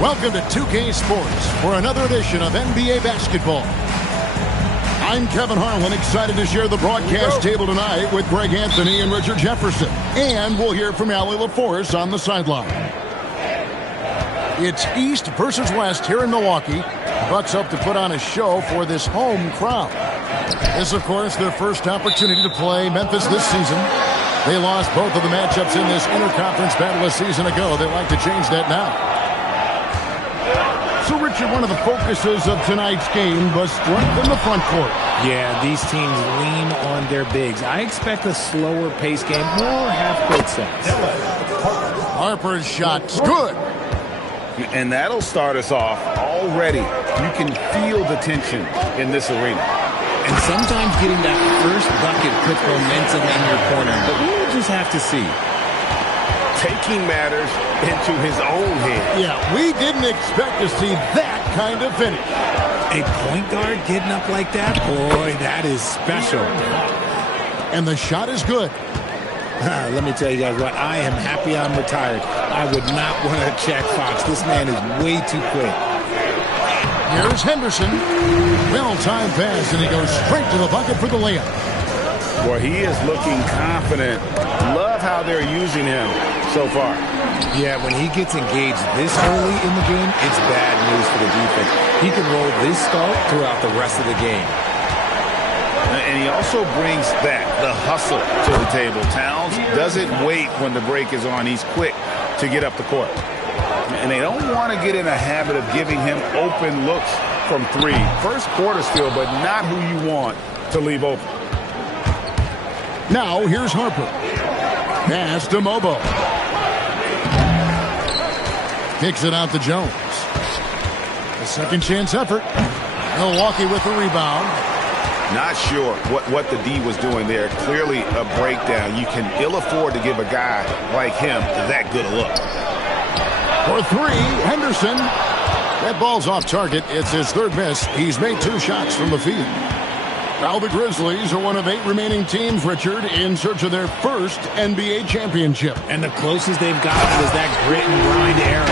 Welcome to 2K Sports for another edition of NBA basketball. I'm Kevin Harlan, excited to share the broadcast table tonight with Greg Anthony and Richard Jefferson. And we'll hear from Allie LaForce on the sideline. It's East versus West here in Milwaukee. Bucks hope to put on a show for this home crowd. This, of course, their first opportunity to play Memphis this season. They lost both of the matchups in this interconference battle a season ago. They'd like to change that now. So, Richard, one of the focuses of tonight's game was strength in the front court. Yeah, these teams lean on their bigs. I expect a slower pace game, more half-court sets. Harper's shot's good. And that'll start us off already. You can feel the tension in this arena. And sometimes getting that first bucket puts momentum in your corner, but we'll just have to see. Taking matters into his own hands. Yeah, we didn't expect to see that kind of finish. A point guard getting up like that? Boy, that is special. And the shot is good. Let me tell you guys what, I am happy I'm retired. I would not want to check Fox. This man is way too quick. Here's Henderson. Well-timed pass, and he goes straight to the bucket for the layup. Boy, he is looking confident. Love how they're using him so far. Yeah, when he gets engaged this early in the game, it's bad news for the defense. He can roll this start throughout the rest of the game. And he also brings the hustle to the table. Towns doesn't wait when the break is on. He's quick to get up the court. And they don't want to get in a habit of giving him open looks from three. First quarter still, but not who you want to leave open. Now, here's Harper. Pass to Mobo. Kicks it out to Jones. A second chance effort. Milwaukee with the rebound. Not sure what the D was doing there. Clearly a breakdown. You can ill afford to give a guy like him that good a look. For three, Henderson. That ball's off target. It's his third miss. He's made 2 shots from the field. Now the Grizzlies are one of 8 remaining teams, Richard, in search of their first NBA championship. And the closest they've gotten was that grit and grind era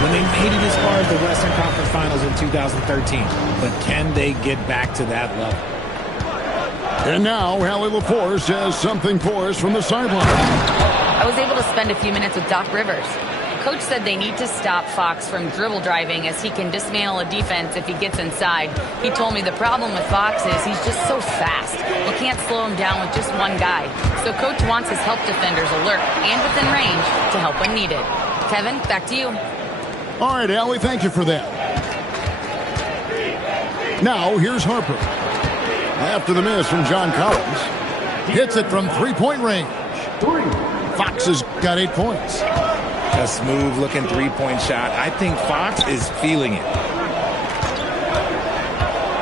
when they made it as far as the Western Conference Finals in 2013. But can they get back to that level? And now, Allie LaForce has something for us from the sideline. I was able to spend a few minutes with Doc Rivers. Coach said they need to stop Fox from dribble driving as he can dismantle a defense if he gets inside. He told me the problem with Fox is he's just so fast. You can't slow him down with just one guy. So Coach wants his help defenders alert and within range to help when needed. Kevin, back to you. All right, Allie, thank you for that. Now, here's Harper. After the miss from John Collins. Hits it from three-point range. Fox has got 8 points. A smooth-looking three-point shot. I think Fox is feeling it.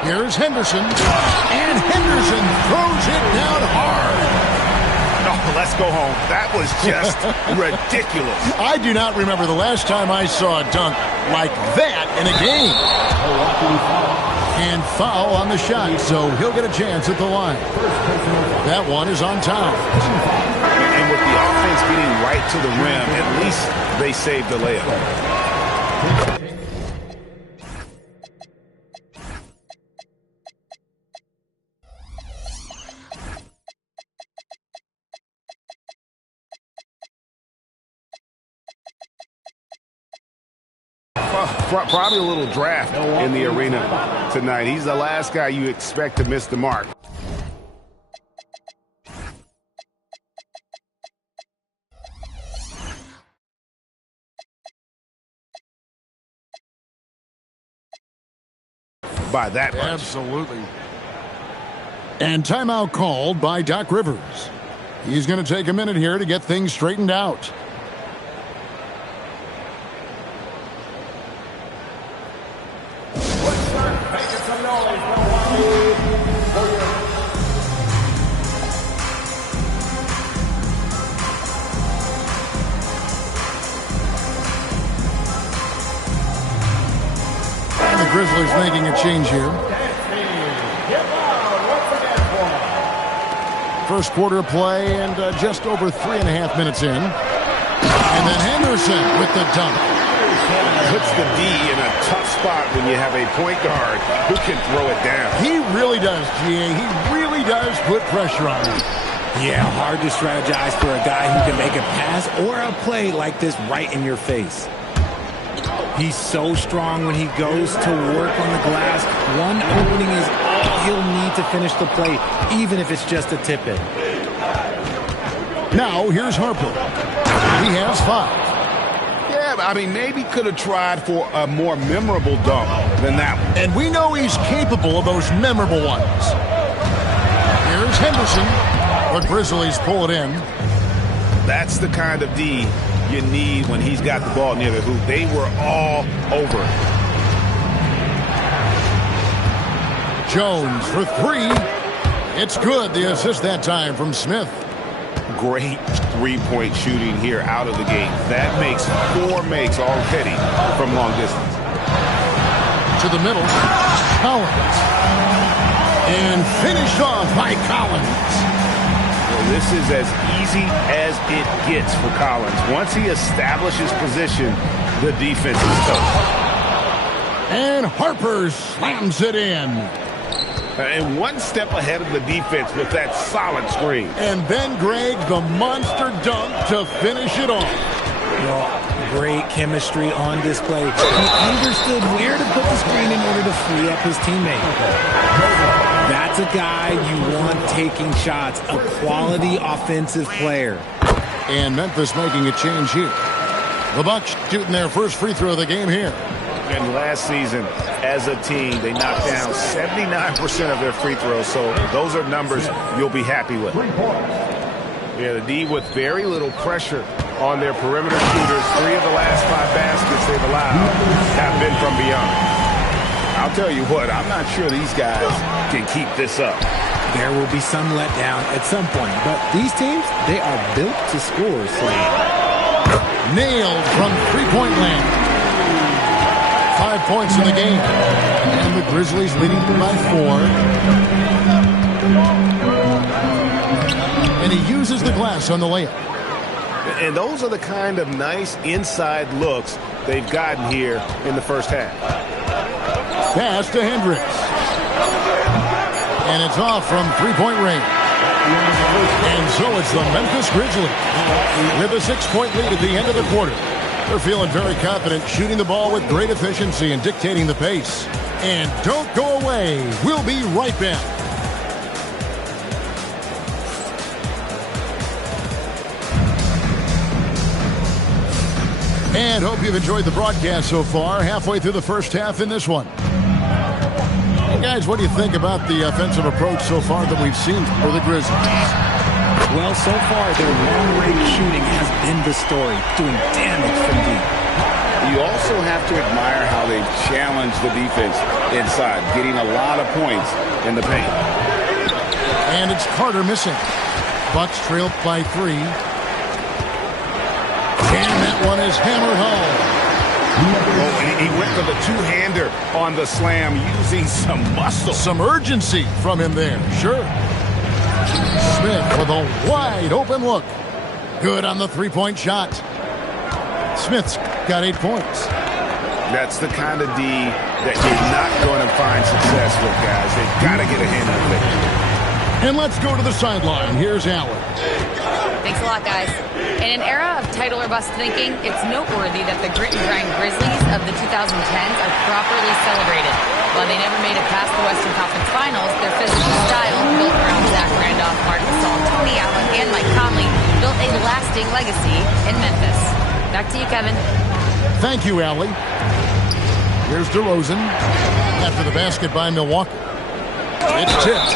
Here's Henderson. And Henderson throws it down hard. Oh, let's go home. That was just ridiculous. I do not remember the last time I saw a dunk like that in a game. And foul on the shot, so he'll get a chance at the line. That one is on time. And with the offense getting right to the rim, at least they saved the layup. Probably a little draft in the arena tonight. He's the last guy you expect to miss the mark. By that much. Absolutely. And timeout called by Doc Rivers. He's going to take a minute here to get things straightened out. Grizzlies making a change here. First quarter play and just over 3.5 minutes in. And then Henderson with the dunk. puts the D in a tough spot when you have a point guard who can throw it down. He really does, GA. He really does put pressure on him. Yeah, hard to strategize for a guy who can make a pass or a play like this right in your face. He's so strong when he goes to work on the glass. One opening is all he'll need to finish the play, even if it's just a tip-in. Now, here's Harper. He has 5. Yeah, I mean, maybe could have tried for a more memorable dunk than that one. And we know he's capable of those memorable ones. Here's Henderson. The Grizzlies pull it in. That's the kind of D you need when he's got the ball near the hoop. They were all over it. Jones for 3. It's good. The assist that time from Smith. Great three-point shooting here out of the gate. That makes 4 makes already from long distance. To the middle. Collins. And finished off by Collins. Well, this is as easy as it gets for Collins. Once he establishes position, the defense is tough. And Harper slams it in. And one step ahead of the defense with that solid screen. And then Greg, the monster dunk to finish it off. Well, great chemistry on display. He understood where to put the screen in order to free up his teammate. That's a guy you want taking shots, a quality offensive player. And Memphis making a change here. The Bucks shooting their first free throw of the game here. And last season, as a team, they knocked down 79% of their free throws, so those are numbers you'll be happy with. Yeah, the D with very little pressure on their perimeter shooters. 3 of the last 5 baskets they've allowed have been from beyond. I'll tell you what, I'm not sure these guys can keep this up. There will be some letdown at some point, but these teams, they are built to score. So. Nailed from three-point land. 5 points in the game. And the Grizzlies leading by 4. And he uses the glass on the layup. And those are the kind of nice inside looks they've gotten here in the first half. Pass to Hendricks. And it's off from three-point range. And so it's the Memphis Grizzlies with a 6-point lead at the end of the quarter. They're feeling very confident, shooting the ball with great efficiency and dictating the pace. And don't go away. We'll be right back. And hope you've enjoyed the broadcast so far. Halfway through the first half in this one. Hey guys, what do you think about the offensive approach so far that we've seen for the Grizzlies? Well, so far, their long-range shooting has been the story, doing damage from deep. You also have to admire how they've challenged the defense inside, getting a lot of points in the paint. And it's Carter missing. Bucks trail by 3. And that one is hammered home. Oh, he went for the two-hander on the slam using some muscle. Some urgency from him there, sure. Smith with a wide open look. Good on the three-point shot. Smith's got 8 points. That's the kind of D that you're not going to find success with, guys. They've got to get a hand of it. And let's go to the sideline. Here's Allen. Thanks a lot, guys. In an era of title or bust thinking, it's noteworthy that the grit and grind Grizzlies of the 2010s are properly celebrated. While they never made it past the Western Conference Finals, their physical style, built around Zach Randolph, Mark Gasol, Tony Allen, and Mike Conley, built a lasting legacy in Memphis. Back to you, Kevin. Thank you, Allie. Here's DeRozan after the basket by Milwaukee. It's tipped.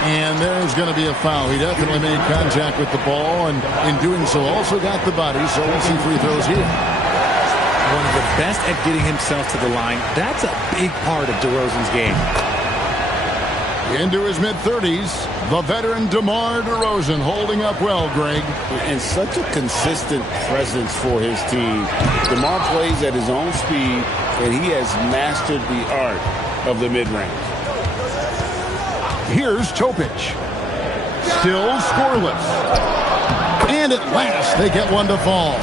And there's going to be a foul. He definitely made contact with the ball, and in doing so also got the body, so we'll see free throws here. One of the best at getting himself to the line. That's a big part of DeRozan's game. Into his mid-30s, the veteran DeMar DeRozan holding up well, Greg. And such a consistent presence for his team. DeMar plays at his own speed, and he has mastered the art of the mid-range. Here's Topic. Still scoreless. And at last, they get one to fall.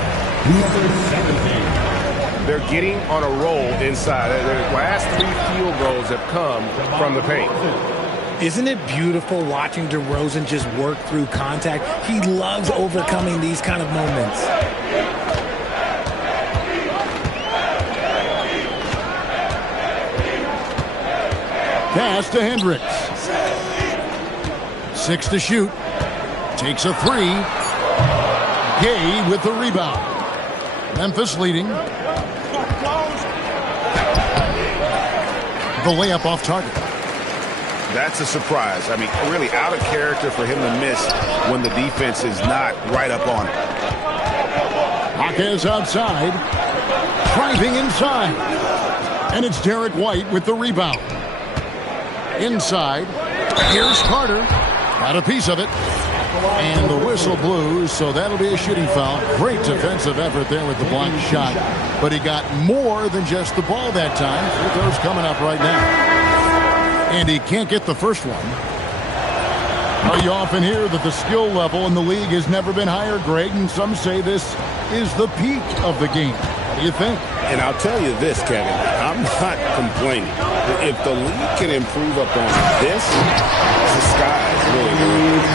They're getting on a roll inside. Their last 3 field goals have come from the paint. Isn't it beautiful watching DeRozan just work through contact? He loves overcoming these kind of moments. Pass to Hendricks. 6 to shoot. Takes a 3. Gay with the rebound. Memphis leading. The layup off target. That's a surprise. I mean, really out of character for him to miss when the defense is not right up on it. Jaquez outside. Driving inside. And it's Derek White with the rebound. Inside. Here's Carter. Got a piece of it. And the whistle blew, so that'll be a shooting foul. Great defensive effort there with the block shot. But he got more than just the ball that time. Free throws coming up right now. And he can't get the first one. Well, you often hear that the skill level in the league has never been higher, Greg, and some say this is the peak of the game. What do you think? And I'll tell you this, Kevin, I'm not complaining. If the league can improve upon this, the sky's really the limit.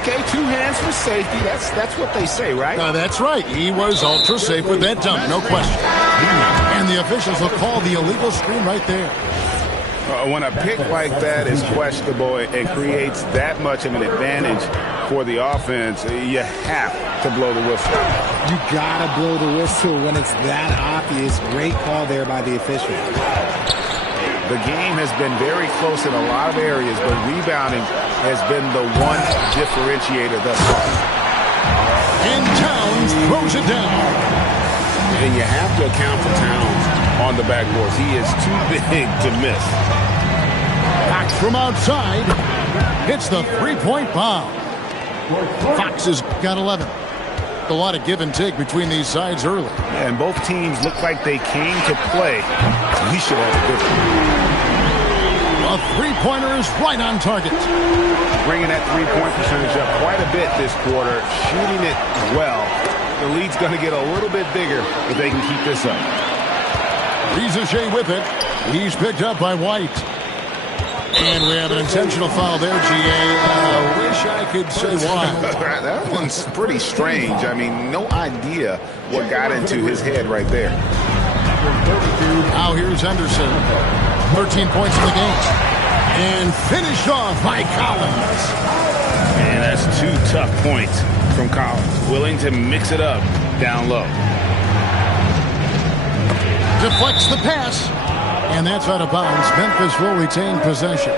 Okay, 2 hands for safety. That's what they say, right? That's right. He was ultra safe with that dunk, no question. And the officials will call the illegal screen right there. When a pick like that is questionable and creates that much of an advantage for the offense, you have to blow the whistle. You gotta blow the whistle when it's that obvious. Great call there by the official. The game has been very close in a lot of areas, but rebounding has been the one differentiator thus far. And Towns throws it down. And you have to account for Towns on the backboards. He is too big to miss. Fox from outside hits the three-point bomb. Fox has got 11. A lot of give and take between these sides early. And both teams look like they came to play. We should have a good one. A three-pointer is right on target. Bringing that three-point percentage up quite a bit this quarter. Shooting it well. The lead's going to get a little bit bigger if they can keep this up. Rizachet with it. He's picked up by White. And we have an intentional foul there, G.A. Wish I could say why. That one's pretty strange. I mean, no idea what got into his head right there. Now here's Henderson. 13 points in the game. And finished off by Collins. And that's 2 tough points from Collins. Willing to mix it up down low. Deflects the pass. And that's out of bounds. Memphis will retain possession.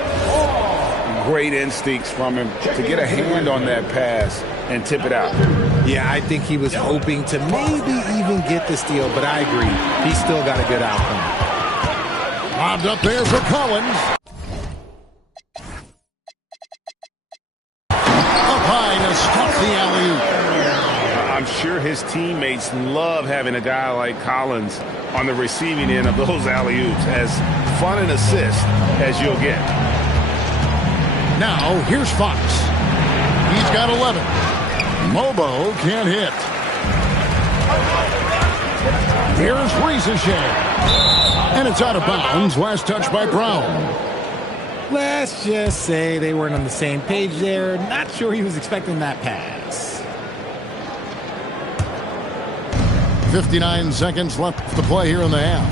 Great instincts from him to get a hand on that pass and tip it out. Yeah, I think he was hoping to maybe even get the steal, but I agree. He still got a good outcome. Lobbed up there for Collins. Up high to stop the alley-oop. I'm sure his teammates love having a guy like Collins on the receiving end of those alley-oops. As fun an assist as you'll get. Now, here's Fox. He's got 11. Mobo can't hit. Here's Rizachet. And it's out of bounds. Last touch by Brown. Let's just say they weren't on the same page there. Not sure he was expecting that pass. 59 seconds left to play here in the half.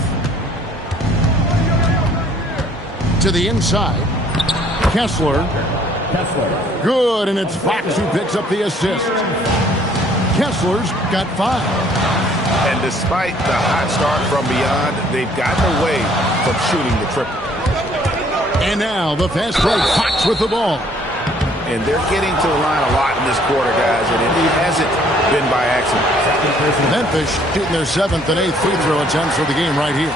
To the inside. Kessler. Good, and it's Fox who picks up the assist. Kessler's got 5. And despite the hot start from beyond, they've gotten away from shooting the triple. And now the fast break. Fox with the ball. And they're getting to the line a lot in this quarter, guys, and it hasn't been by accident. Memphis shooting their 7th and 8th free throw attempts for the game right here.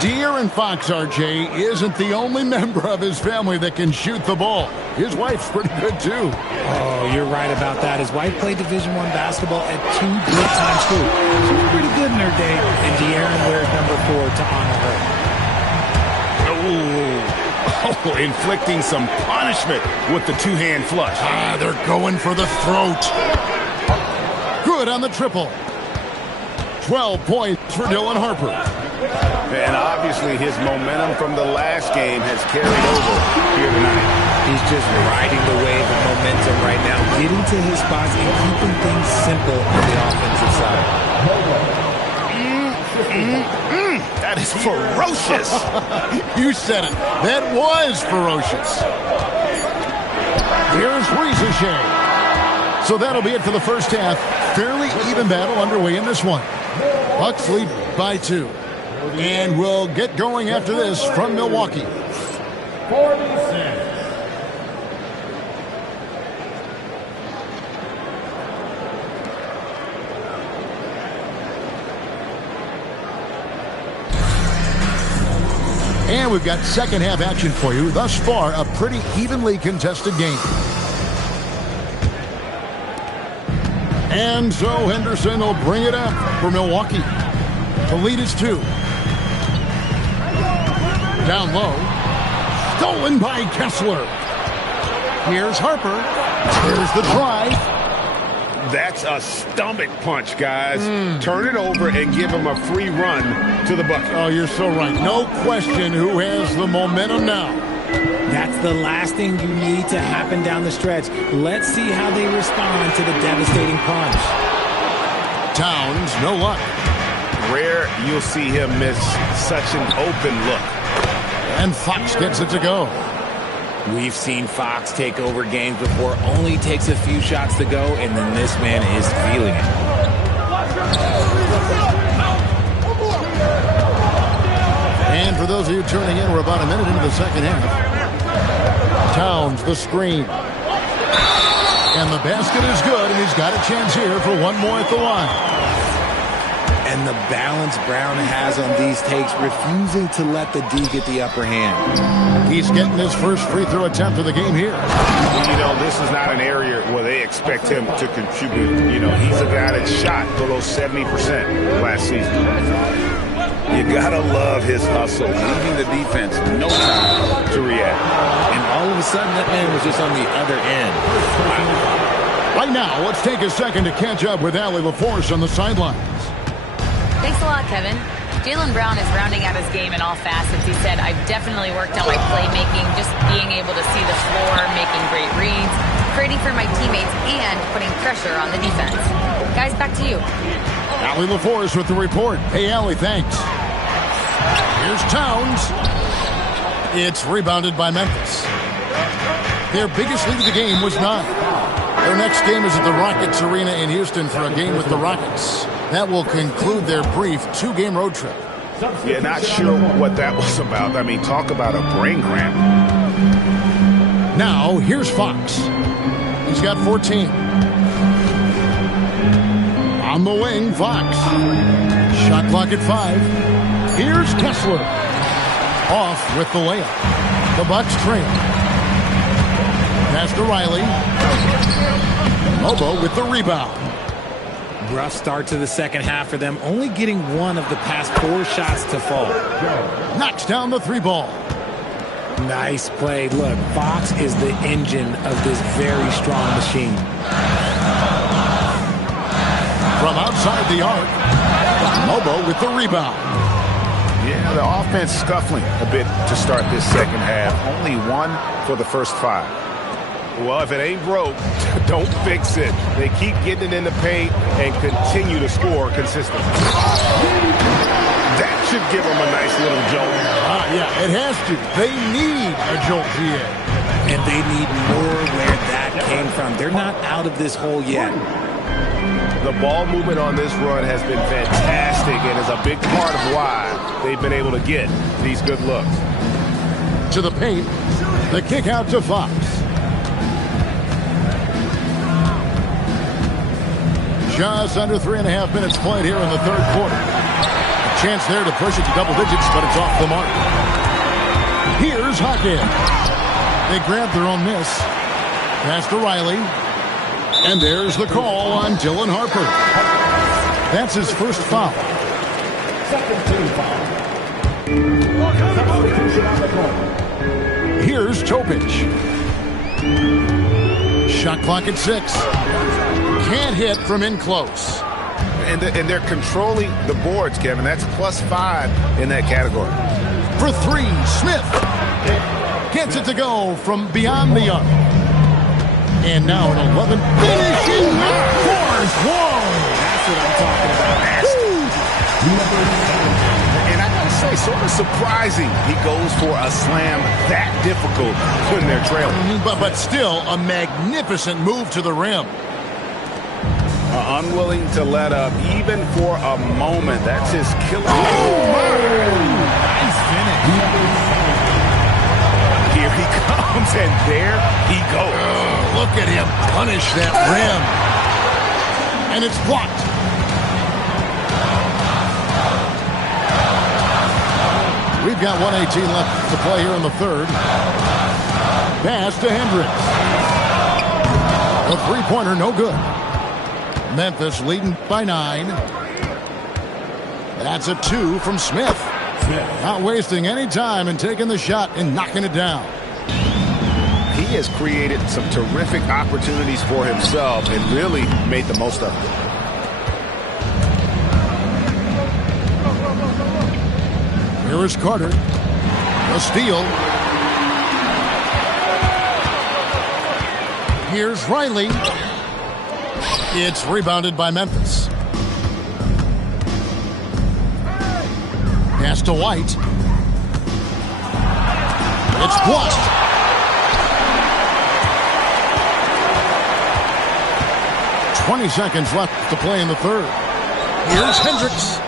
De'Aaron Fox, RJ, isn't the only member of his family that can shoot the ball. His wife's pretty good, too. Oh, you're right about that. His wife played Division I basketball at 2 big-time schools. She was pretty good in her day, and De'Aaron wears number 4 to honor her. Oh, inflicting some punishment with the 2-hand flush. They're going for the throat. Good on the triple. 12 points for Dylan Harper. And obviously his momentum from the last game has carried over here tonight. He's just riding the wave of momentum right now, getting to his spots and keeping things simple on the offensive side. That is ferocious. You said it. That was ferocious. Here's Risacher. So that'll be it for the first half. Fairly even battle underway in this one. Bucks lead by 2. And we'll get going after this from Milwaukee. 46. And we've got second half action for you. Thus far, a pretty evenly contested game. And so Henderson will bring it up for Milwaukee. The lead is 2. Down low. Stolen by Kessler. Here's Harper. Here's the drive. That's a stomach punch, guys. Turn it over and give him a free run to the bucket. Oh, you're so right. No question who has the momentum now. That's the last thing you need to happen down the stretch. Let's see how they respond to the devastating punch. Towns, no luck. Rare you'll see him miss such an open look. And Fox gets it to go. We've seen Fox take over games before, only takes a few shots to go, and then this man is feeling it. And for those of you tuning in, we're about a minute into the second half. Towns, the screen. And the basket is good, and he's got a chance here for one more at the line. And the balance Brown has on these takes, refusing to let the D get the upper hand. He's getting his first free throw attempt of the game here. You know, this is not an area where they expect him to contribute. You know, he's a guy that shot below 70% last season. You gotta love his hustle, leaving the defense no time to react. And all of a sudden, that man was just on the other end. Right now, let's take a second to catch up with Allie LaForce on the sidelines. Thanks a lot, Kevin. Jaylen Brown is rounding out his game in all facets. He said, I've definitely worked on my playmaking, just being able to see the floor, making great reads, creating for my teammates, and putting pressure on the defense. Guys, back to you. Allie LaForce with the report. Hey, Allie, thanks. Here's Towns. It's rebounded by Memphis. Their biggest lead of the game was 9. Their next game is at the Rockets Arena in Houston for a game with the Rockets. That will conclude their brief 2-game road trip. Yeah, not sure what that was about. I mean, talk about a brain cramp. Now, here's Fox. He's got 14. On the wing, Fox. Shot clock at 5. Here's Kessler. Off with the layup. The Bucks trail. Pass to Riley. Lobo with the rebound. Rough start to the second half for them, only getting one of the past 4 shots to fall. Knocks down the 3 ball. Nice play. Look, Fox is the engine of this very strong machine. From outside the arc, Lobo with the rebound. Yeah, the offense scuffling a bit to start this second half. Only 1 for the first 5. Well, if it ain't broke, don't fix it. They keep getting it in the paint and continue to score consistently. That should give them a nice little jolt. Yeah, it has to. They need a jolt here. And they need more where that came from. They're not out of this hole yet. The ball movement on this run has been fantastic and is a big part of why they've been able to get these good looks. To the paint, the kick out to Fox. Just under 3.5 minutes played here in the third quarter. A chance there to push it to double digits, but it's off the mark. Here's Hawkins. They grab their own miss. Pass to Riley. And there's the call on Dylan Harper. That's his first foul. Second team foul. Here's Topic. Shot clock at 6. Can't hit from in close. And they're controlling the boards, Kevin. That's +5 in that category. For three, Smith gets it to go from beyond the arc. And now an 11 finishing with force. Whoa! That's what I'm talking about. And I gotta say, sort of surprising he goes for a slam that difficult when they're trailing. But still a magnificent move to the rim. Unwilling to let up even for a moment. That's his killer. Nice finish. Here he comes, and there he goes. Look at him punish that rim. And it's blocked. We've got 1:18 left to play here in the third. Pass to Hendricks. A three-pointer, no good. Memphis leading by 9. That's a 2 from Smith. Not wasting any time and taking the shot and knocking it down. He has created some terrific opportunities for himself and really made the most of it. Here is Carter. A steal. Here's Riley. It's rebounded by Memphis. Pass to White. It's blocked. "20 seconds left to play in the third. Here's Hendricks.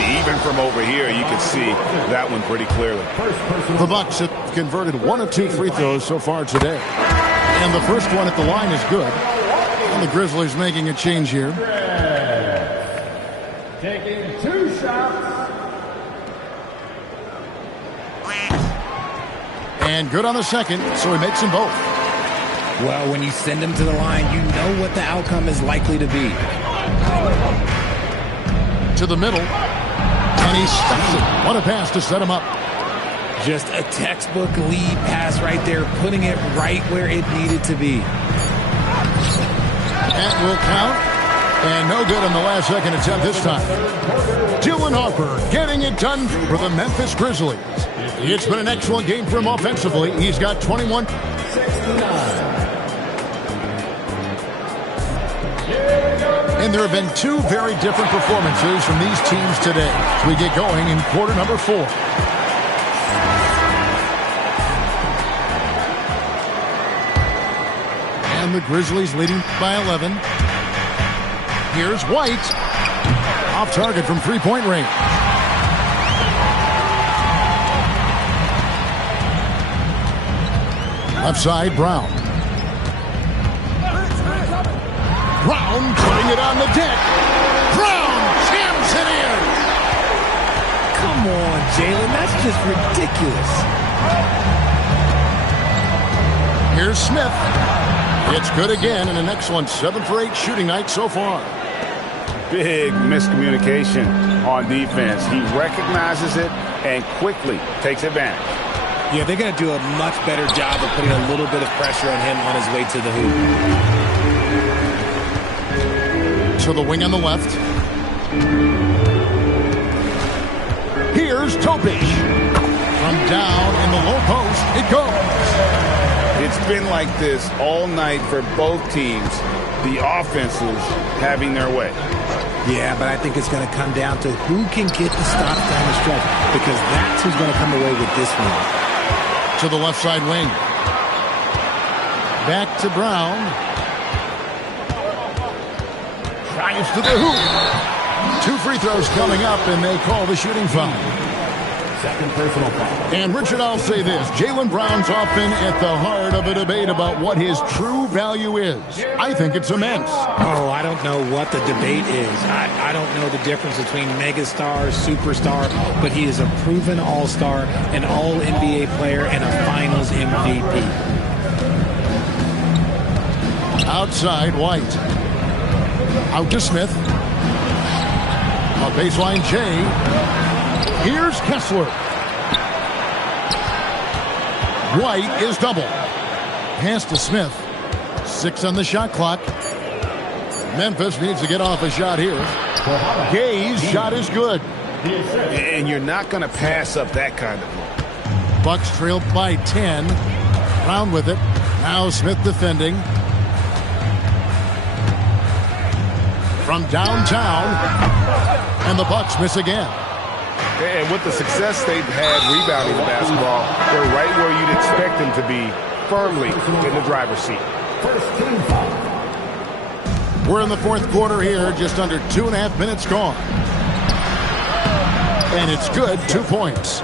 Even from over here, you can see that one pretty clearly. The Bucks have converted 1 of 2 free throws so far today. And the first one at the line is good. And the Grizzlies making a change here. Taking 2 shots. And good on the second, so he makes them both. Well, when you send him to the line, you know what the outcome is likely to be. To the middle. And he stuffs it. What a pass to set him up. Just a textbook lead pass right there, putting it right where it needed to be. That will count. And no good on the last second attempt this time. Dylan Harper getting it done for the Memphis Grizzlies. It's been an excellent game for him offensively. He's got 21. And there have been 2 very different performances from these teams today as we get going in quarter number 4. And the Grizzlies leading by 11. Here's White. Off target from three-point range. Left side, Brown. Brown putting it on the deck. Brown jams it in. Come on, Jalen. That's just ridiculous. Here's Smith. It's good again and an excellent 7 for 8 shooting night so far. Big miscommunication on defense. He recognizes it and quickly takes advantage. Yeah, they're going to do a much better job of putting a little bit of pressure on him on his way to the hoop. To the wing on the left. Here's Topic. From down in the low post, it goes. It's been like this all night for both teams. The offenses having their way. Yeah, but I think it's going to come down to who can get the stops down the stretch, because that's who's going to come away with this one. To the left side wing. Back to Brown. Drives to the hoop. 2 free throws coming up, and they call the shooting foul. Second personal foul. And Richard, I'll say this. Jaylen Brown's often at the heart of a debate about what his true value is. I think it's immense. Oh, I don't know what the debate is. I don't know the difference between megastar, superstar, but he is a proven all-star, an all-NBA player, and a finals MVP. Outside, White. Out to Smith. A baseline J. Here's Kessler. White is double. Pass to Smith. 6 on the shot clock. Memphis needs to get off a shot here. Gay's shot is good. And you're not going to pass up that kind of look. Bucks trail by 10. Brown with it. Now Smith defending. From downtown. And the Bucks miss again. And with the success they've had rebounding the basketball, they're right where you'd expect them to be, firmly in the driver's seat. We're in the fourth quarter here, just under 2.5 minutes gone. And it's good, 2 points.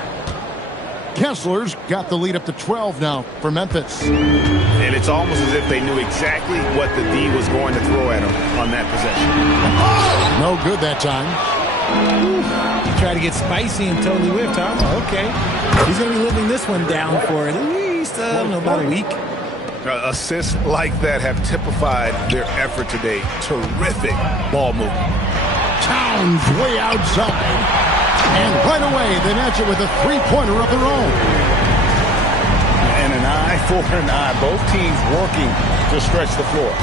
Kessler's got the lead up to 12 now for Memphis. And it's almost as if they knew exactly what the D was going to throw at them on that possession. No good that time. He tried to get spicy and totally whiffed, huh? Okay. He's going to be living this one down for at least, about a week. Assists like that have typified their effort today. Terrific ball movement. Towns way outside. And right away, they match it with a three-pointer of their own. And an eye for an eye. Both teams working to stretch the floor.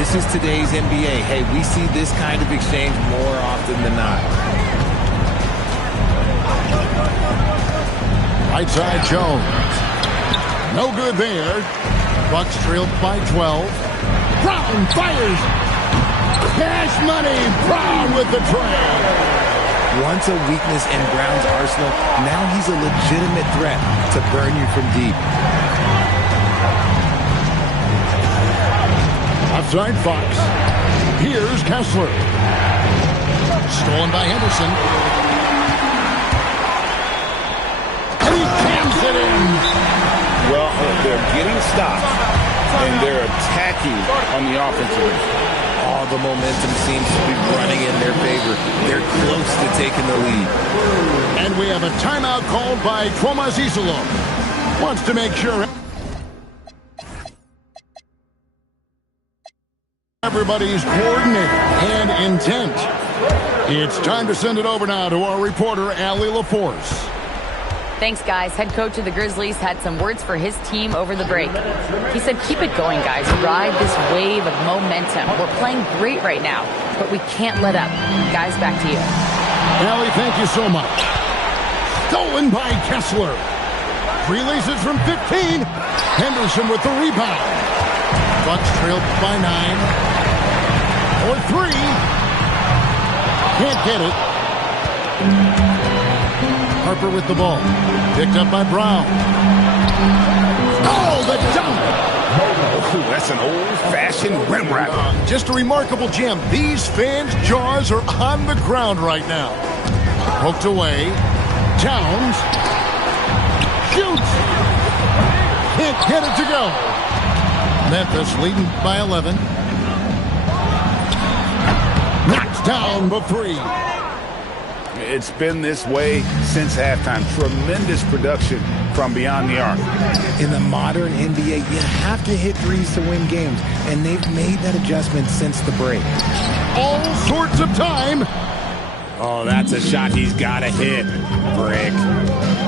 This is today's NBA. Hey, we see this kind of exchange more often than not. Right side, Jones. No good there. Bucks trailed by 12. Brown fires. Cash money. Brown with the trail. Once a weakness in Brown's arsenal, now he's a legitimate threat to burn you from deep. Outside Fox. Here's Kessler. Stolen by Henderson. And he jams it in. Well, they're getting stops, and they're attacking on the offensive end. All the momentum seems to be running in their favor. They're close to taking the lead. And we have a timeout called by Tomas Isilov. Wants to make sure everybody's coordinated and intent. It's time to send it over now to our reporter, Allie LaForce. Thanks, guys. Head coach of the Grizzlies had some words for his team over the break. He said, keep it going, guys. Ride this wave of momentum. We're playing great right now, but we can't let up. Guys, back to you. Allie, thank you so much. Stolen by Kessler. Releases from 15. Henderson with the rebound. Bucks trailed by 9. Or 3. Can't get it. Harper with the ball. Picked up by Brown. Oh, the dunk! Oh, that's an old-fashioned rim wrap. Just a remarkable gem. These fans' jaws are on the ground right now. Poked away. Towns. Shoots! Can't get it to go. Memphis leading by 11. Knocks down the 3. It's been this way since halftime. Tremendous production from beyond the arc. In the modern NBA, you have to hit threes to win games, and they've made that adjustment since the break. All sorts of time. Oh, that's a shot he's got to hit, Brick.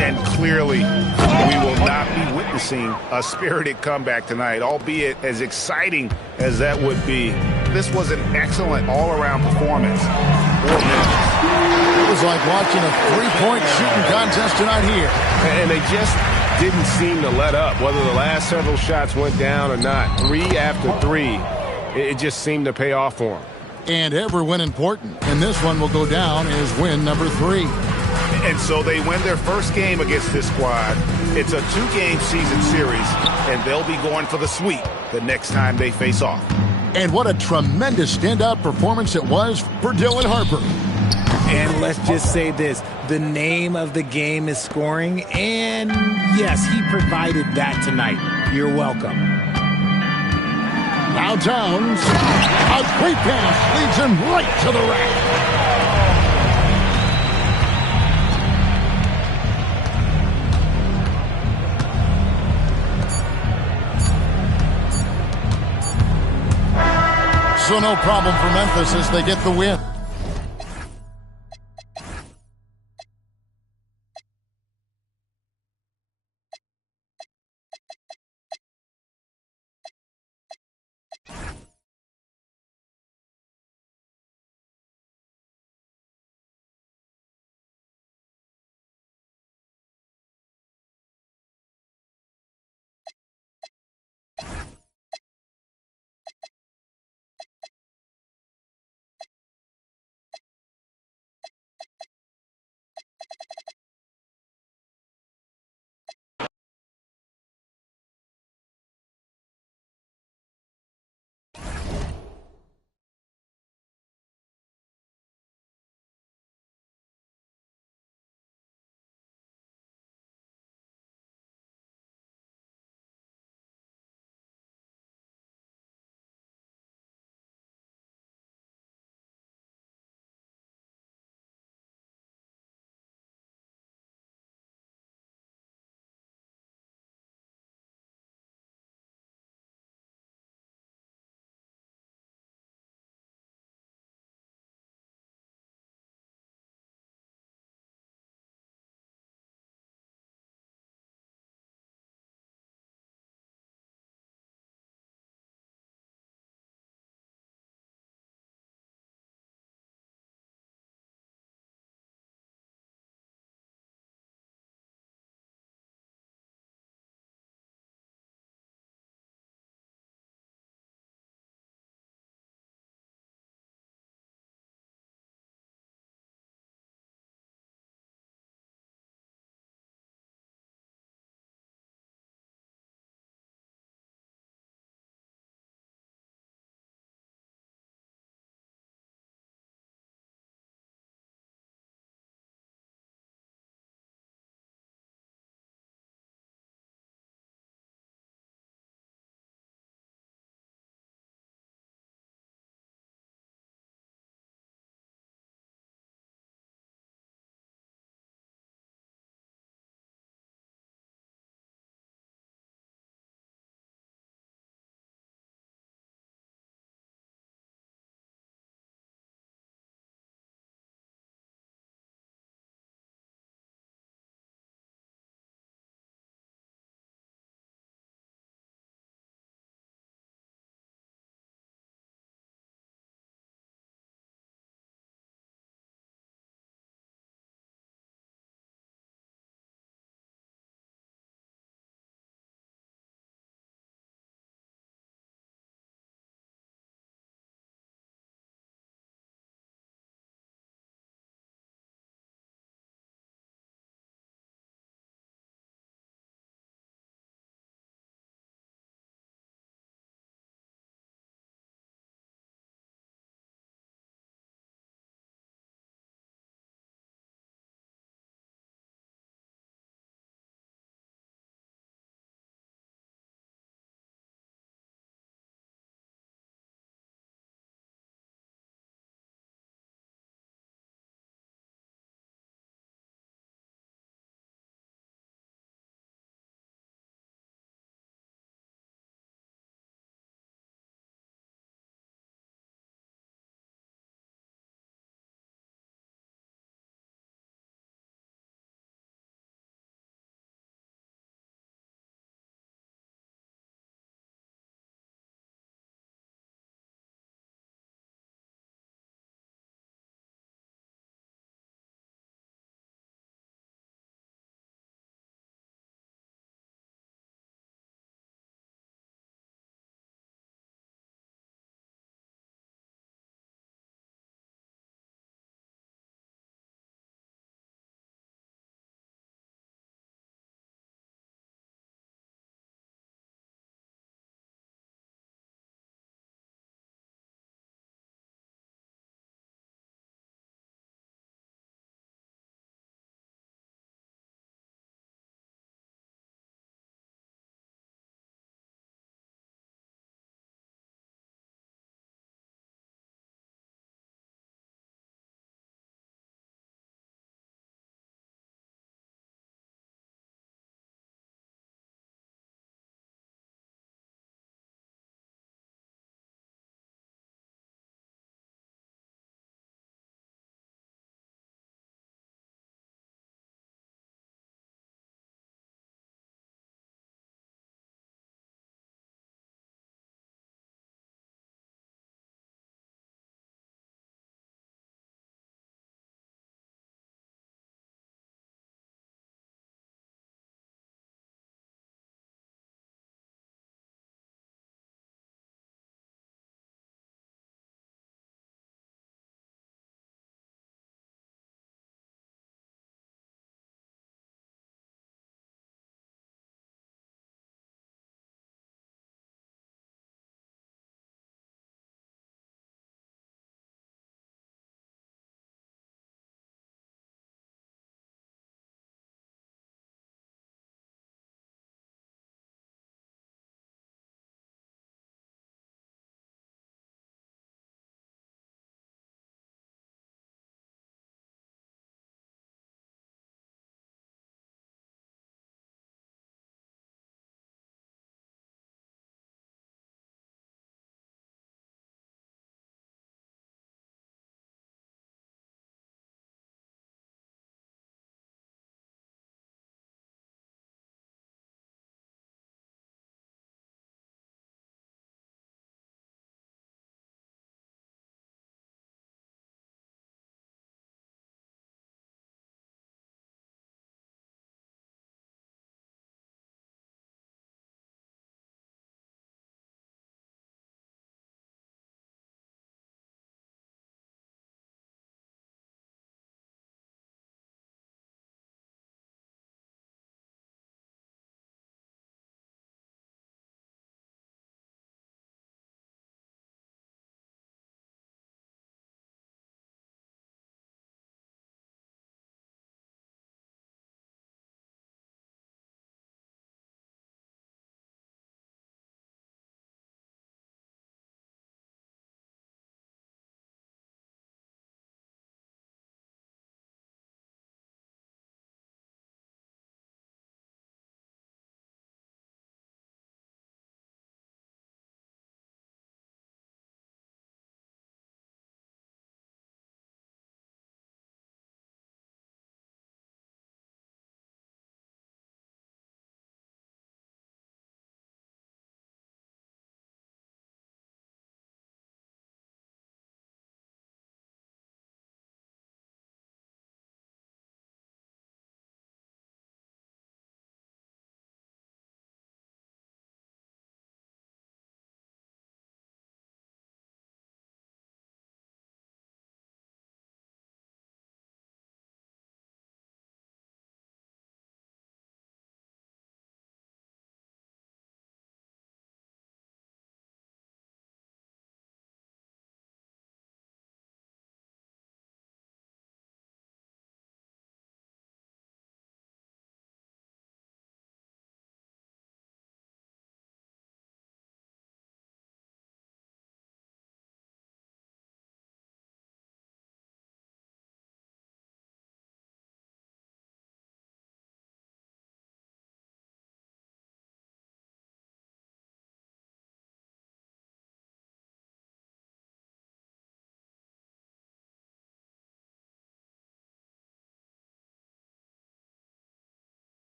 And clearly, we will not be witnessing a spirited comeback tonight, albeit as exciting as that would be. This was an excellent all-around performance for Memphis. It was like watching a three-point shooting contest tonight here. And they just didn't seem to let up, whether the last several shots went down or not. 3 after 3, it just seemed to pay off for them. And every win important. And this one will go down as win number 3. And so they win their first game against this squad. It's a 2-game season series, and they'll be going for the sweep the next time they face off. And what a tremendous standout performance it was for Dylan Harper. And let's just say this, the name of the game is scoring, and yes, he provided that tonight. You're welcome. Now Towns, a great pass leads him right to the rack. So no problem for Memphis as they get the win.